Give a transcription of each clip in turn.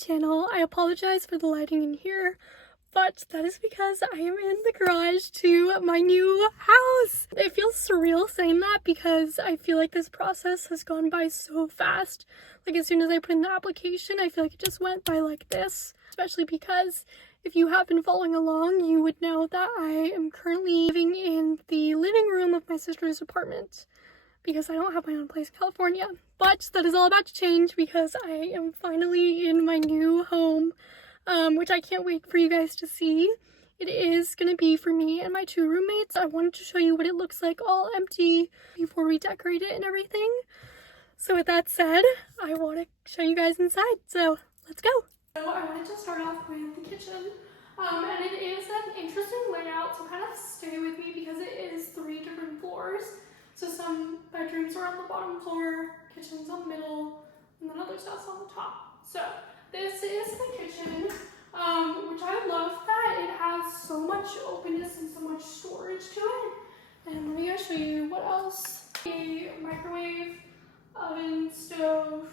channel. I apologize for the lighting in here, but that is because I am in the garage to my new house. It feels surreal saying that because I feel like this process has gone by so fast. Like as soon as I put in the application, I feel like it just went by like this, especially because if you have been following along, you would know that I am currently living in the living room of my sister's apartment because I don't have my own place in California. But that is all about to change because I am finally in my new home, which I can't wait for you guys to see. It is going to be for me and my two roommates. I wanted to show you what it looks like all empty before we decorate it and everything. So with that said, I want to show you guys inside, so let's go. So I wanted to start off with the kitchen, and it is an interesting layout, so kind of stay with me because it is 3 different floors. So some bedrooms are on the bottom floor, kitchen's on the middle, and then other stuff's on the top. So this is the kitchen, which I love that it has so much openness and so much storage to it. And let me show you what else. A microwave, oven, stove,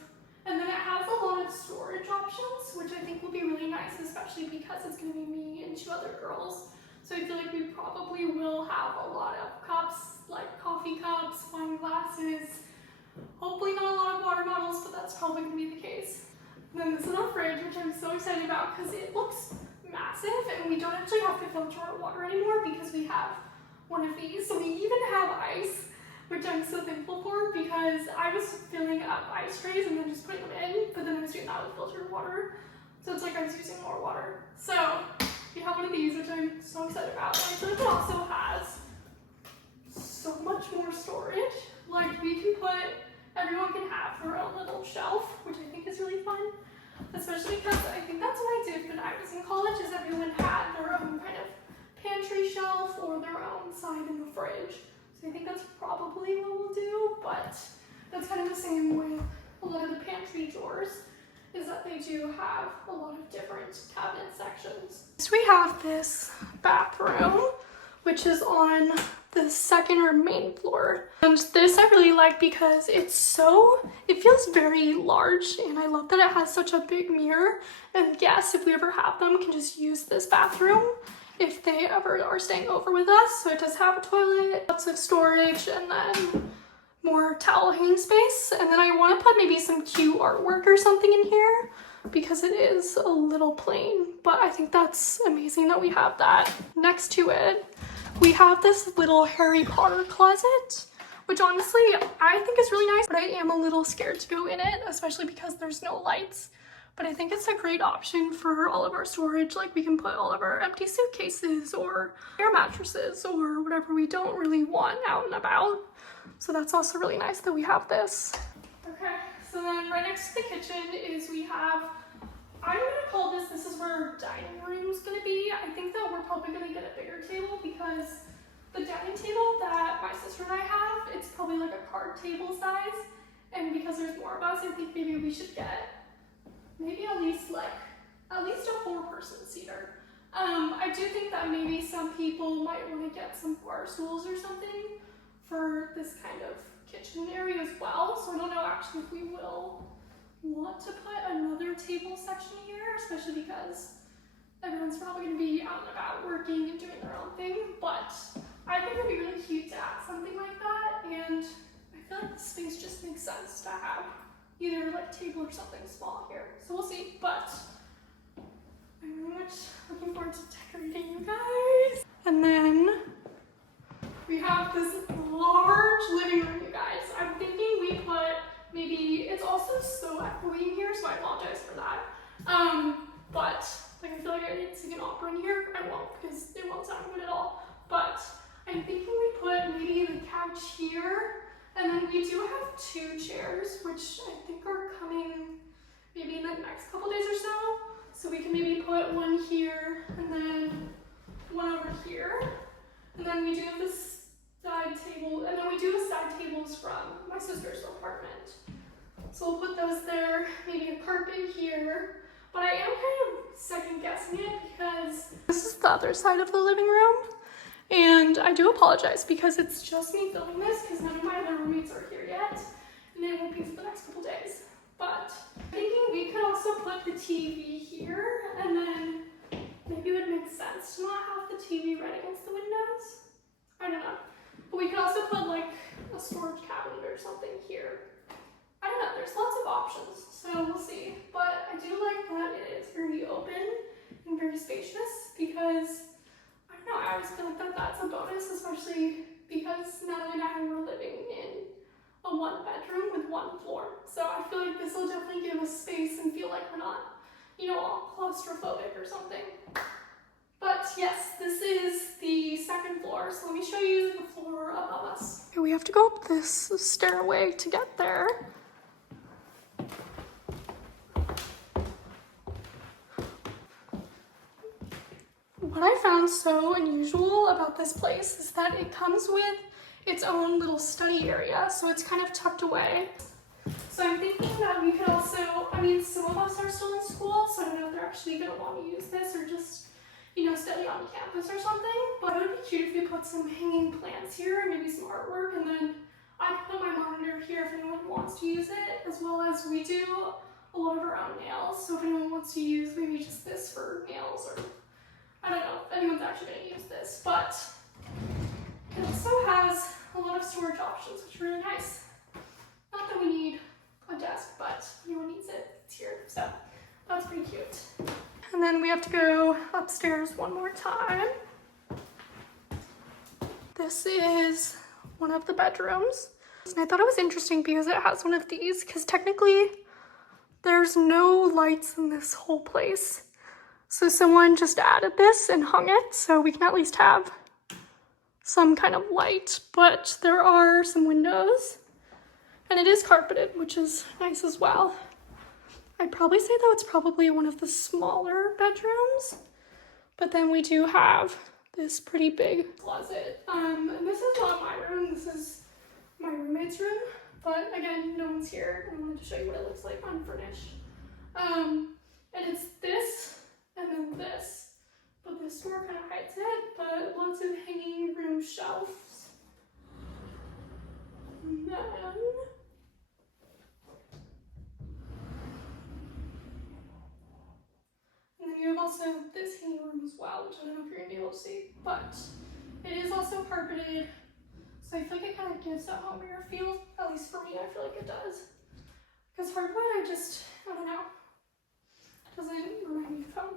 and then it has a lot of storage options, which I think will be really nice, especially because it's going to be me and 2 other girls. So I feel like we probably will have a lot of cups, like coffee cups, wine glasses, hopefully not a lot of water bottles, but that's probably going to be the case. And then this little fridge, which I'm so excited about because it looks massive, and we don't actually have to filter our water anymore because we have one of these. So we even have ice, which I'm so thankful for because I was filling up ice trays and then just putting them in, but then I was doing that with filtered water. So it's like I was using more water. So we have one of these, which I'm so excited about. And I feel like it also has so much more storage. Like everyone can have their own little shelf, which I think is really fun. Especially because I think that's what I did when I was in college, is everyone had their own kind of pantry shelf or their own side in the fridge. So I think that's probably what we'll do, but that's kind of the same with a lot of the pantry drawers, is that they do have a lot of different cabinet sections. So we have this bathroom, which is on the 2nd or main floor. And this I really like because it feels very large, and I love that it has such a big mirror. And yes, if we ever have them, can just use this bathroom if they ever are staying over with us. So it does have a toilet, lots of storage, and then more towel hanging space. And then I want to put maybe some cute artwork or something in here because it is a little plain, but I think that's amazing that we have that. Next to it, we have this little Harry Potter closet, which honestly I think is really nice, but I am a little scared to go in it, especially because there's no lights. But I think it's a great option for all of our storage. Like we can put all of our empty suitcases or air mattresses or whatever we don't really want out and about. So that's also really nice that we have this. Okay, so then right next to the kitchen is we have, I'm gonna call this is where our dining room's gonna be. I think that we're probably gonna get a bigger table because the dining table that my sister and I have, it's probably like a card table size. And because there's more of us, I think maybe we should get maybe at least a 4-person seater. I do think that maybe some people might want to get some bar stools or something for this kind of kitchen area as well. So I don't know actually if we will want to put another table section here, especially because everyone's probably going to be out and about working and doing their own thing. But I think it'd be really cute to add something like that, and I feel like the space just makes sense to have either like a table or something small here. So we'll see, but I'm very much looking forward to decorating, you guys. And then we have this large living room, you guys. I'm thinking we put maybe, it's also so echoey in here, so I apologize for that. But like I feel like I need to sing an opera in here. I won't because it won't sound good at all. But I'm thinking we put maybe the couch here. And then we do have 2 chairs, which I think are coming maybe in the next couple days or so. So we can maybe put one here and then one over here. And then we do have this side table, and then we do have side tables from my sister's apartment. So we'll put those there, maybe a carpet here. But I am kind of second guessing it because this is the other side of the living room. And I do apologize because it's just me filming this because none of my other roommates are here yet, and they won't be for the next couple days. But I'm thinking we could also put the TV here, and then maybe it would make sense to not have the TV right against the windows. I don't know. But we could also put like a storage cabinet or something here. I don't know, there's lots of options, so we'll see. But I do like that it is very open and very spacious because, I don't know, I always feel like that's a bonus, especially because Natalie and I were living in a one bedroom with one floor. So I feel like this will definitely give us space and feel like we're not, you know, all claustrophobic or something. But yes, this is the second floor, so let me show you the floor above us. Okay, we have to go up this stairway to get there. What I found so unusual about this place is that it comes with its own little study area, so it's kind of tucked away. So I'm thinking that we could also, I mean, some of us are still in school, so I don't know if they're actually going to want to use this or just, you know, study on campus or something. But it would be cute if we put some hanging plants here and maybe some artwork, and then I can put my monitor here if anyone wants to use it, as well as we do a lot of our own nails. So if anyone wants to use maybe just this for nails, or I don't know if anyone's actually going to use this, but it also has a lot of storage options, which are really nice. Not that we need a desk, but if anyone needs it, it's here. So that's pretty cute. And then we have to go upstairs one more time. This is one of the bedrooms. And I thought it was interesting because it has one of these, because technically there's no lights in this whole place. So someone just added this and hung it, so we can at least have some kind of light, but there are some windows, and it is carpeted, which is nice as well. I'd probably say though it's probably one of the smaller bedrooms, but then we do have this pretty big closet. And this is not my room, this is my roommate's room, but again, no one's here, and I wanted to show you what it looks like unfurnished. And it's this, and then this, but this door kind of hides it, but lots of hanging room shelves. And then you have also this hanging room as well, which I don't know if you're gonna be able to see, but it is also carpeted, so I feel like it kind of gives a homier feel, at least for me, I feel like it does. Because hardwood, I don't know, doesn't remind me of home.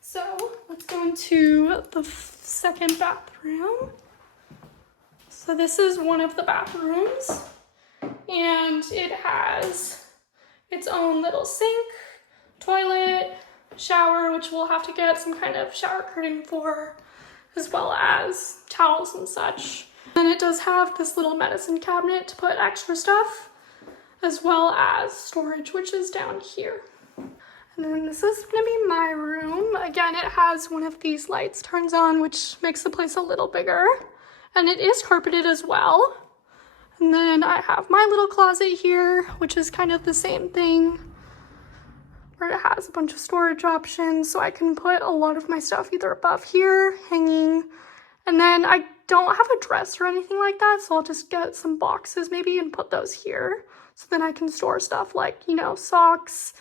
So let's go into the second bathroom. So this is one of the bathrooms, and it has its own little sink, toilet, shower, which we'll have to get some kind of shower curtain for, as well as towels and such. And it does have this little medicine cabinet to put extra stuff, as well as storage, which is down here. And then this is gonna be my room. Again, it has one of these lights turns on, which makes the place a little bigger. And it is carpeted as well. And then I have my little closet here, which is kind of the same thing, where it has a bunch of storage options, so I can put a lot of my stuff either above here, hanging. And then I don't have a dresser or anything like that, so I'll just get some boxes maybe and put those here. So then I can store stuff like, you know, socks,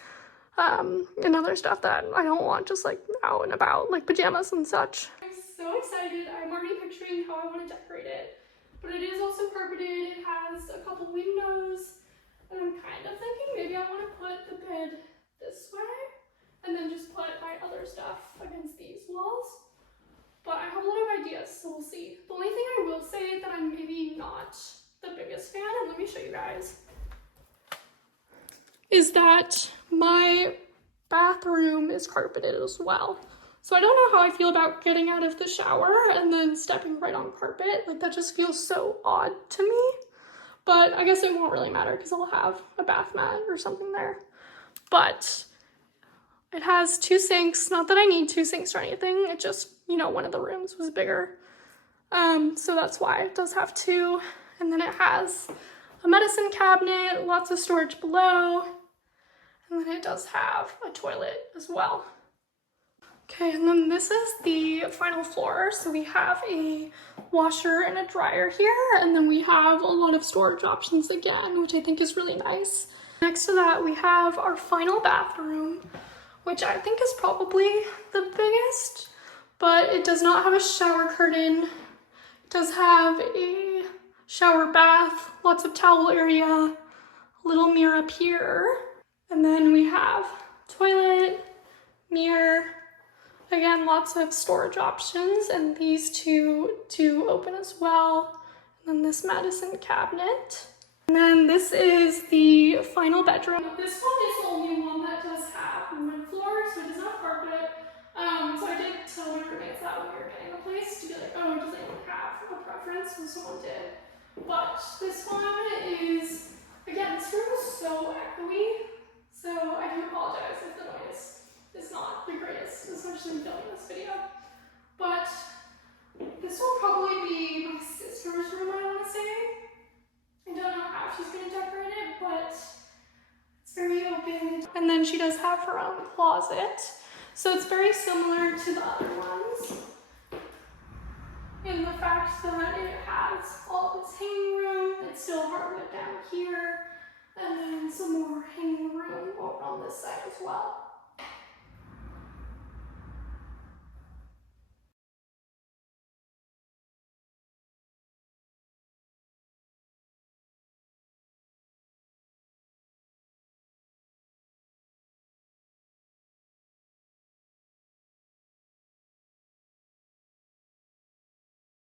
and other stuff that I don't want just like out and about, like pajamas and such. I'm so excited. I'm already picturing how I want to decorate it, but it is also carpeted. It has a couple windows, and I'm kind of thinking maybe I want to put the bed this way and then just put my other stuff against these walls. But I have a lot of ideas, so we'll see. The only thing I will say that I'm maybe not the biggest fan, and let me show you guys, is that my bathroom is carpeted as well. So I don't know how I feel about getting out of the shower and then stepping right on carpet. Like, that just feels so odd to me. But I guess it won't really matter because I'll have a bath mat or something there. But it has two sinks. Not that I need two sinks or anything. It just, you know, one of the rooms was bigger. So that's why it does have two. And then it has a medicine cabinet, lots of storage below. And then it does have a toilet as well. Okay, and then this is the final floor. So we have a washer and a dryer here, and then we have a lot of storage options again, which I think is really nice. Next to that, we have our final bathroom, which I think is probably the biggest, but it does not have a shower curtain. It does have a shower bath, lots of towel area, a little mirror up here, and then we have toilet, mirror, again, lots of storage options, and these two do open as well, and then this medicine cabinet. And then this is the final bedroom. This one is the only one that does have wood floor, so it does not have carpet. So I did tell my roommates that when we were getting the place to be like, oh, does anyone have a preference? So someone did. But this one is, again, this room is so echoey, so I do apologize if the noise is not the greatest, especially filming this video. But this will probably be my sister's room, I want to say. I don't know how she's going to decorate it, but it's very open. And then she does have her own closet. So it's very similar to the other ones in the fact that it has all of this hanging room. It's still hardwood down here. And then some more hanging room over on this side as well.